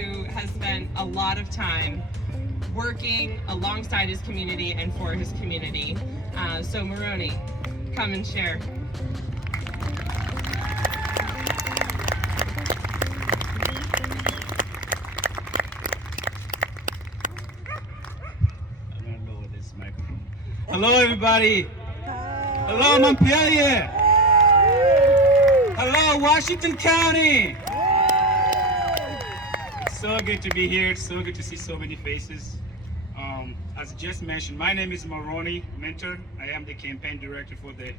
who has spent a lot of time working alongside his community and for his community. So Maroni, come and share. Hello, everybody. Hello, Montpelier. Hello, Washington County. It's so good to be here. It's so good to see so many faces. As just mentioned, my name is Maroni Minter. I am the campaign director for the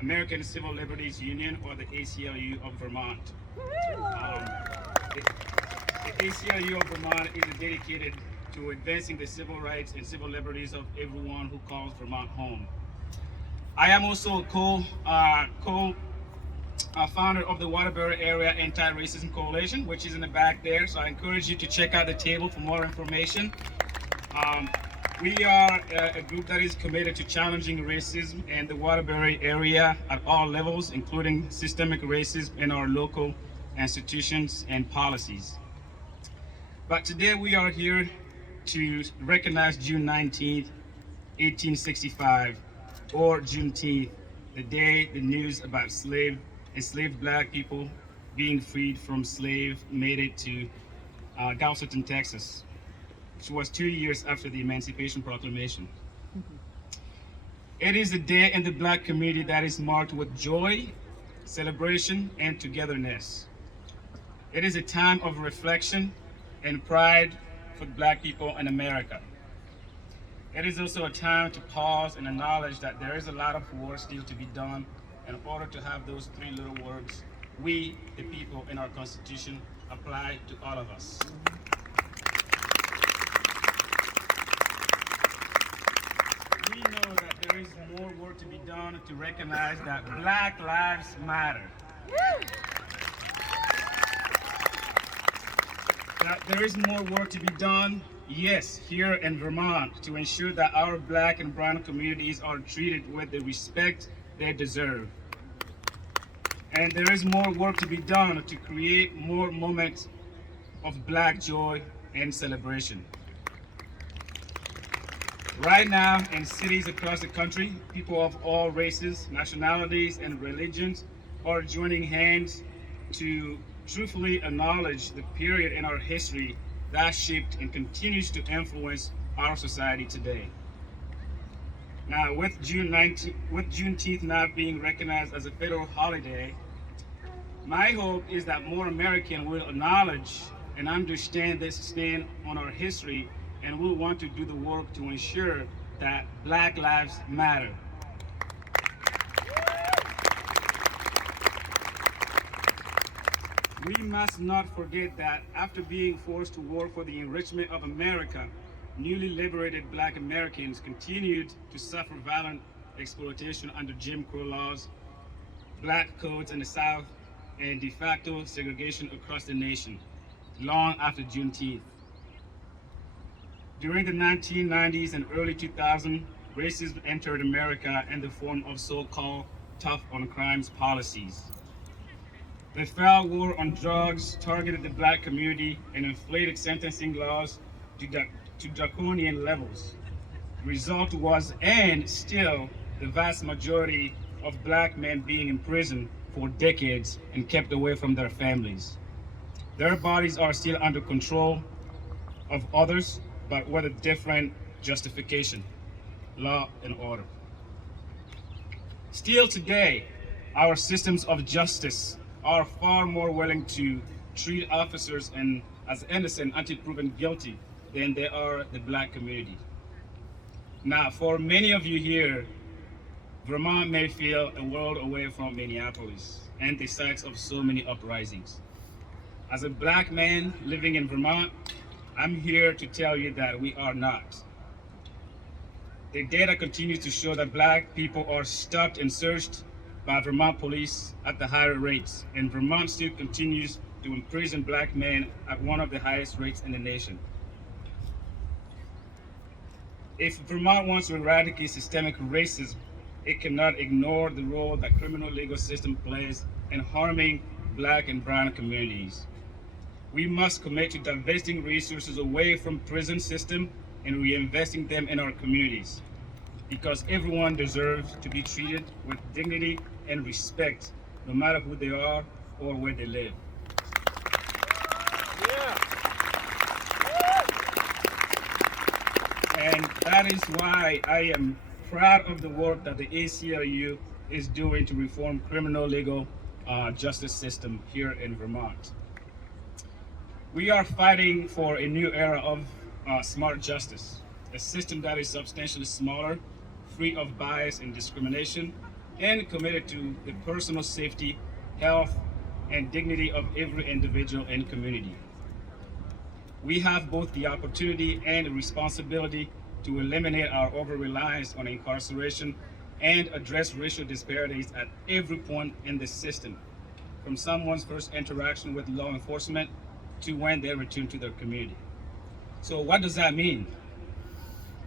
American Civil Liberties Union, or the ACLU of Vermont. The ACLU of Vermont is dedicated to advancing the civil rights and civil liberties of everyone who calls Vermont home. I am also a co-founder of the Waterbury Area Anti-Racism Coalition, which is in the back there, so I encourage you to check out the table for more information. We are a group that is committed to challenging racism in the Waterbury area at all levels, including systemic racism in our local institutions and policies. But today we are here to recognize June 19th, 1865, or Juneteenth, the day the news about enslaved Black people being freed from slavery made it to Galveston, Texas, which was 2 years after the Emancipation Proclamation. It is a day in the Black community that is marked with joy, celebration, and togetherness. It is a time of reflection and pride for Black people in America. It is also a time to pause and acknowledge that there is a lot of work still to be done in order to have those three little words, we, the people, in our Constitution, apply to all of us. We know that there is more work to be done to recognize that Black lives matter. That there is more work to be done, yes, here in Vermont, to ensure that our Black and brown communities are treated with the respect they deserve. And there is more work to be done to create more moments of Black joy and celebration. Right now, in cities across the country, people of all races, nationalities, and religions are joining hands to truthfully acknowledge the period in our history that shaped and continues to influence our society today. Now, with Juneteenth now being recognized as a federal holiday, my hope is that more Americans will acknowledge and understand this stand on our history, and will want to do the work to ensure that Black lives matter. We must not forget that after being forced to work for the enrichment of America, newly liberated Black Americans continued to suffer violent exploitation under Jim Crow laws, Black codes in the South, and de facto segregation across the nation, long after Juneteenth. During the 1990s and early 2000s, racism entered America in the form of so-called tough on crimes policies. The foul war on drugs targeted the Black community and inflated sentencing laws to draconian levels. The result was, and still, the vast majority of Black men being imprisoned for decades and kept away from their families. Their bodies are still under control of others, but with a different justification, law and order. Still today, our systems of justice are far more willing to treat officers as innocent until proven guilty than they are the Black community. Now, for many of you here, Vermont may feel a world away from Minneapolis and the sites of so many uprisings. As a Black man living in Vermont, I'm here to tell you that we are not. The data continues to show that Black people are stopped and searched by Vermont police at the higher rates, and Vermont still continues to imprison Black men at one of the highest rates in the nation. If Vermont wants to eradicate systemic racism, it cannot ignore the role that criminal legal system plays in harming Black and brown communities. We must commit to divesting resources away from prison system and reinvesting them in our communities, because everyone deserves to be treated with dignity and respect, no matter who they are or where they live. And that is why I am proud of the work that the ACLU is doing to reform criminal legal justice system here in Vermont. We are fighting for a new era of smart justice, a system that is substantially smaller, free of bias and discrimination, and committed to the personal safety, health, and dignity of every individual and community. We have both the opportunity and the responsibility to eliminate our over-reliance on incarceration and address racial disparities at every point in the system, from someone's first interaction with law enforcement to when they return to their community. So what does that mean?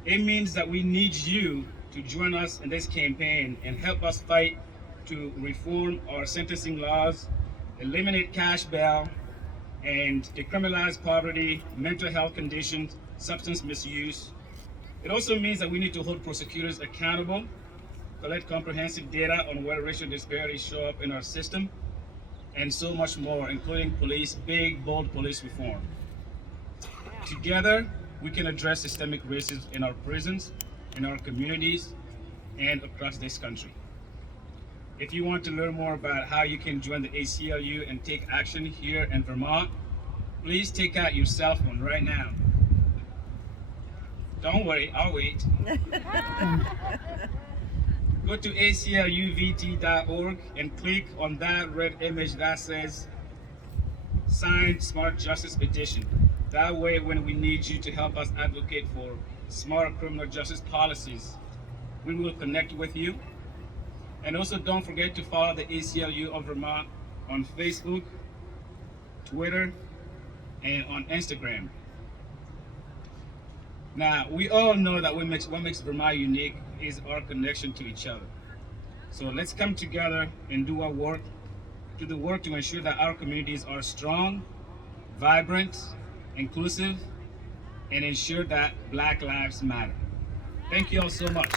It means that we need you to join us in this campaign and help us fight to reform our sentencing laws, eliminate cash bail, and decriminalize poverty, mental health conditions, substance misuse. It also means that we need to hold prosecutors accountable, collect comprehensive data on where racial disparities show up in our system, and so much more, including big, bold police reform. Together, we can address systemic racism in our prisons, in our communities, and across this country. If you want to learn more about how you can join the ACLU and take action here in Vermont, please take out your cell phone right now. Don't worry, I'll wait. Go to acluvt.org and click on that red image that says Signed Smart Justice Petition. That way, when we need you to help us advocate for smart criminal justice policies, we will connect with you. And also don't forget to follow the ACLU of Vermont on Facebook, Twitter, and on Instagram. Now, we all know that what makes Vermont unique is our connection to each other. So let's come together and do the work to ensure that our communities are strong, vibrant, inclusive, and ensure that Black lives matter. Thank you all so much.